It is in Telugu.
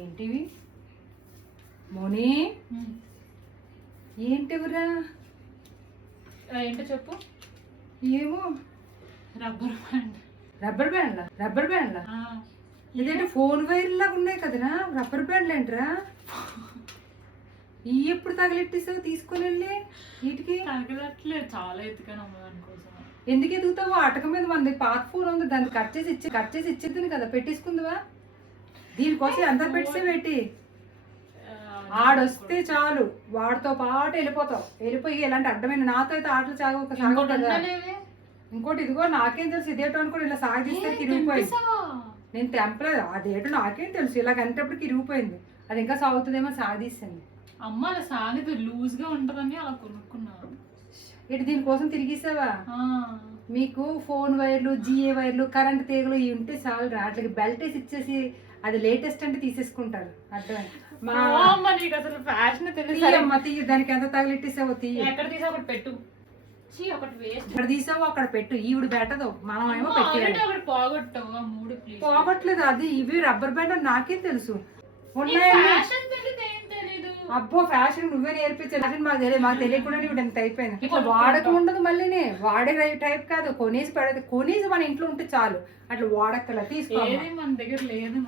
ఏంటివి మోని? ఏంటివిరా? ఏంటో చెప్పు. ఏమో రబ్బర్ బ్యాండ్. రబ్బర్ బ్యాండ్లా ఇదేంటి ఫోన్ వైర్ లాగా ఉన్నాయి కదరా? రబ్బర్ బ్యాండ్లు ఏంట్రా? ఈ ఎప్పుడు తగిలెట్టేసావు తీసుకొని వెళ్ళి? వీటికి తగలట్లేదు, చాలా ఎత్తుకొని దానికోసం. ఎందుకు ఎదుగుతావు? అటక మీద మంది పాత ఫోన్ ఉంది, దాన్ని కట్ చేసి ఇచ్చేద్దాను కదా, పెట్టేసుకుందివా? దీనికోసం ఎంత పెట్టేసే పెట్టి ఆడొస్తే చాలు వాడితో పాటు వెళ్ళిపోతావు. వెళ్ళిపోయి ఇలాంటి అడ్డమైన నాతో అయితే ఆటలు సాగవు కదా. ఇంకోటి ఇదిగో నాకేం తెలుసు, ఇదేటో అనుకోండి ఇలా సాగిస్తే ఇరిగిపోయింది. నేను తెంపలేదు, అదేటో నాకేం తెలుసు, ఇలా గంటప్పటికి ఇరిగిపోయింది. అది ఇంకా సాగుతుందేమో సాగదీసింది. అమ్మ అలా సాగితే లూజ్ గా ఉంటదని అలా కొనుక్కున్నాను. ఇటు దీనికోసం తిరిగిస్తావా? మీకు ఫోన్ వైర్లు, జిఏ వైర్లు, కరెంట్ తీగలు ఇవి ఉంటే చాలు రా. అట్లకి బెల్ట్ వేసి ఇచ్చేసి అది లేటెస్ట్ అంటే తీసేసుకుంటారు. అర్థం అసలు ఫ్యాషన్ తీయ, దానికి ఎంత తగిలిట్టేసావో తీయ. ఎక్కడ తీసా ఒకటి పెట్టు. ఇక్కడ తీసావు అక్కడ పెట్టు. ఈవిడ పెట్టదు, మనం ఏమో పెట్టాలి. పోగొట్టలేదు అది. ఇవి రబ్బర్ బ్యాండ్ అని నాకేం తెలుసు. అబ్బో ఫ్యాషన్ నువ్వే నేర్పించాలి. ఫ్యాషన్ మాకు తెలియకుండా ఇప్పుడు ఎంత అయిపోయింది. ఇట్లా వాడక ఉండదు, మళ్ళీ వాడే టైప్ కాదు. కొనేసి పడదు, కొనేసి మన ఇంట్లో ఉంటే చాలు. అట్లా వాడక్కల తీసుకో. మన దగ్గర లేదు.